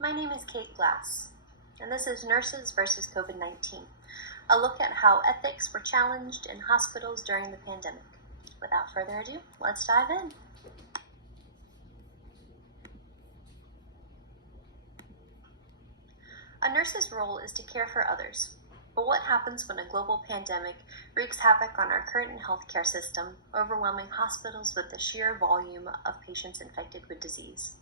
My name is Kate Glass, and this is Nurses versus COVID-19, a look at how ethics were challenged in hospitals during the pandemic. Without further ado, let's dive in. A nurse's role is to care for others, but what happens when a global pandemic wreaks havoc on our current healthcare system, overwhelming hospitals with the sheer volume of patients infected with disease?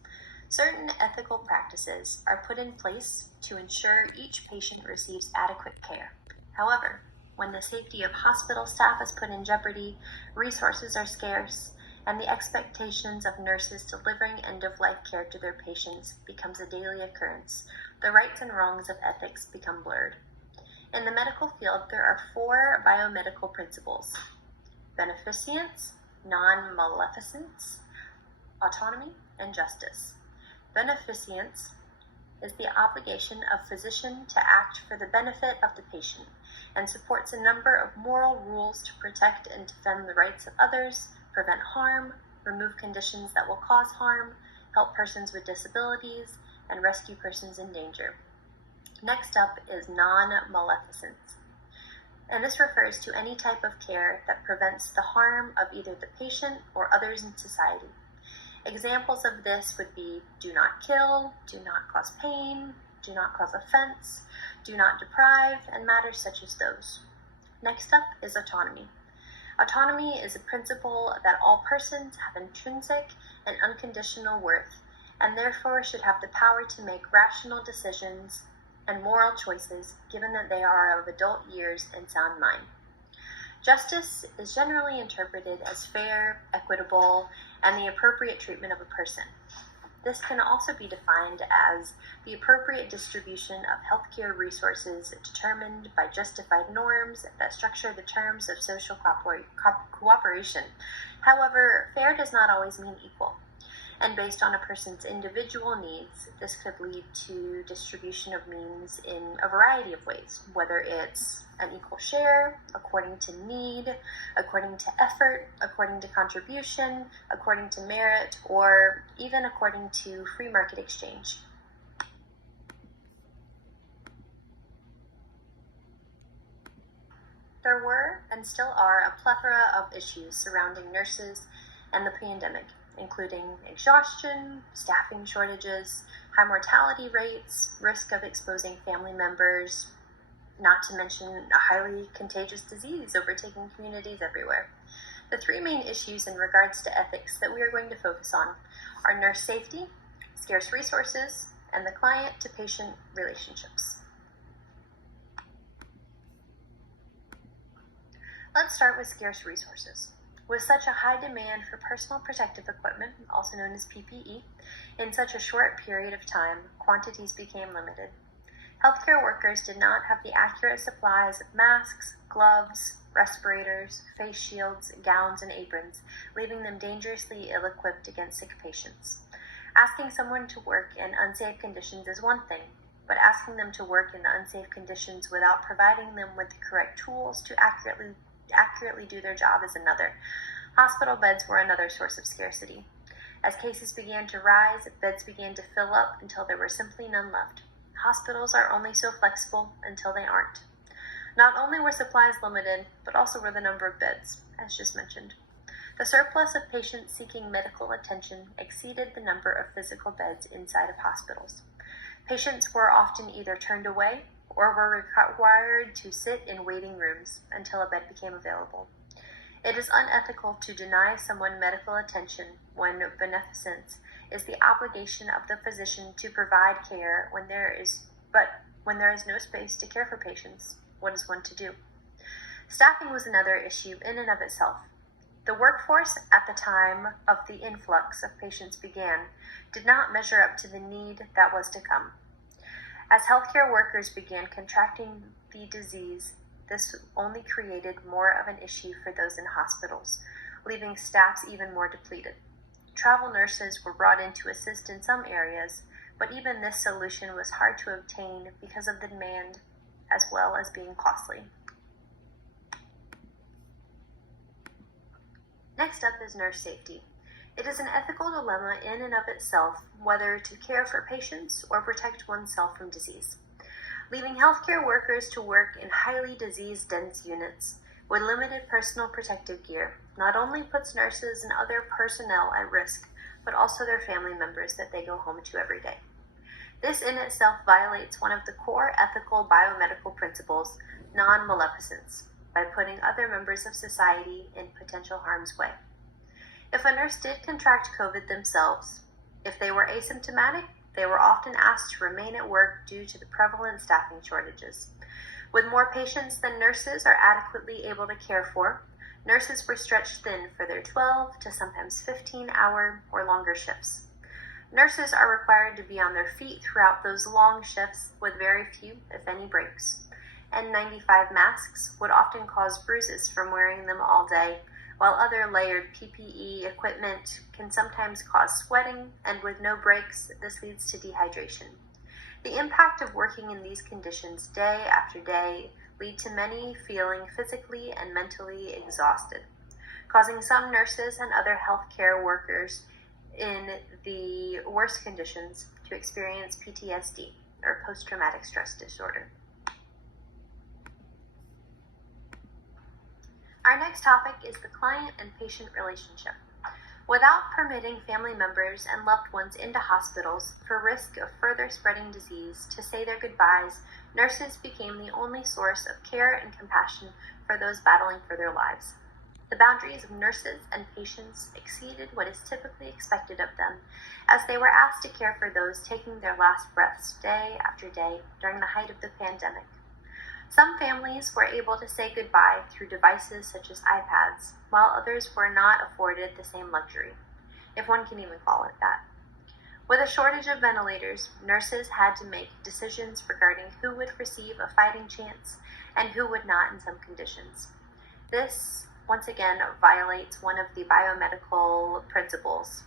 Certain ethical practices are put in place to ensure each patient receives adequate care. However, when the safety of hospital staff is put in jeopardy, resources are scarce, and the expectations of nurses delivering end-of-life care to their patients becomes a daily occurrence, the rights and wrongs of ethics become blurred. In the medical field, there are 4 biomedical principles: beneficence, non-maleficence, autonomy, and justice. Beneficence is the obligation of physician to act for the benefit of the patient and supports a number of moral rules to protect and defend the rights of others, prevent harm, remove conditions that will cause harm, help persons with disabilities, and rescue persons in danger. Next up is non-maleficence, and this refers to any type of care that prevents the harm of either the patient or others in society. Examples of this would be do not kill, do not cause pain, do not cause offense, do not deprive, and matters such as those. Next up is autonomy. Autonomy is a principle that all persons have intrinsic and unconditional worth, and therefore should have the power to make rational decisions and moral choices given that they are of adult years and sound mind. Justice is generally interpreted as fair, equitable, and the appropriate treatment of a person. This can also be defined as the appropriate distribution of healthcare resources determined by justified norms that structure the terms of social cooperation. However, fair does not always mean equal, and based on a person's individual needs, this could lead to distribution of means in a variety of ways, whether it's an equal share, according to need, according to effort, according to contribution, according to merit, or even according to free market exchange. There were and still are a plethora of issues surrounding nurses and the pandemic, including exhaustion, staffing shortages, high mortality rates, risk of exposing family members, not to mention a highly contagious disease overtaking communities everywhere. The 3 main issues in regards to ethics that we are going to focus on are nurse safety, scarce resources, and the client-to-patient relationships. Let's start with scarce resources. With such a high demand for personal protective equipment, also known as PPE, in such a short period of time, quantities became limited. Healthcare workers did not have the accurate supplies of masks, gloves, respirators, face shields, gowns, and aprons, leaving them dangerously ill-equipped against sick patients. Asking someone to work in unsafe conditions is one thing, but asking them to work in unsafe conditions without providing them with the correct tools to accurately do their job is another. Hospital beds were another source of scarcity. As cases began to rise, beds began to fill up until there were simply none left. Hospitals are only so flexible until they aren't. Not only were supplies limited, but also were the number of beds, as just mentioned. The surplus of patients seeking medical attention exceeded the number of physical beds inside of hospitals. Patients were often either turned away or were required to sit in waiting rooms until a bed became available. It is unethical to deny someone medical attention when beneficence is the obligation of the physician to provide care when there is no space to care for patients. What is one to do? Staffing was another issue in and of itself. The workforce at the time of the influx of patients began did not measure up to the need that was to come. As healthcare workers began contracting the disease, this only created more of an issue for those in hospitals, leaving staffs even more depleted. Travel nurses were brought in to assist in some areas, but even this solution was hard to obtain because of the demand as well as being costly. Next up is nurse safety. It is an ethical dilemma in and of itself whether to care for patients or protect oneself from disease. Leaving healthcare workers to work in highly disease-dense units with limited personal protective gear not only puts nurses and other personnel at risk, but also their family members that they go home to every day. This in itself violates one of the core ethical biomedical principles, non-maleficence, by putting other members of society in potential harm's way. If a nurse did contract COVID themselves, if they were asymptomatic, they were often asked to remain at work due to the prevalent staffing shortages. With more patients than nurses are adequately able to care for, nurses were stretched thin for their 12 to sometimes 15-hour or longer shifts. Nurses are required to be on their feet throughout those long shifts with very few, if any, breaks. N95 masks would often cause bruises from wearing them all day, while other layered PPE equipment can sometimes cause sweating, and with no breaks, this leads to dehydration. The impact of working in these conditions day after day lead to many feeling physically and mentally exhausted, causing some nurses and other healthcare workers in the worst conditions to experience PTSD, or post-traumatic stress disorder. Our next topic is the client and patient relationship. Without permitting family members and loved ones into hospitals for risk of further spreading disease to say their goodbyes, nurses became the only source of care and compassion for those battling for their lives. The boundaries of nurses and patients exceeded what is typically expected of them, as they were asked to care for those taking their last breaths day after day during the height of the pandemic. Some families were able to say goodbye through devices such as iPads, while others were not afforded the same luxury, if one can even call it that. With a shortage of ventilators, nurses had to make decisions regarding who would receive a fighting chance and who would not in some conditions. This, once again, violates one of the biomedical principles,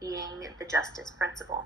being the justice principle.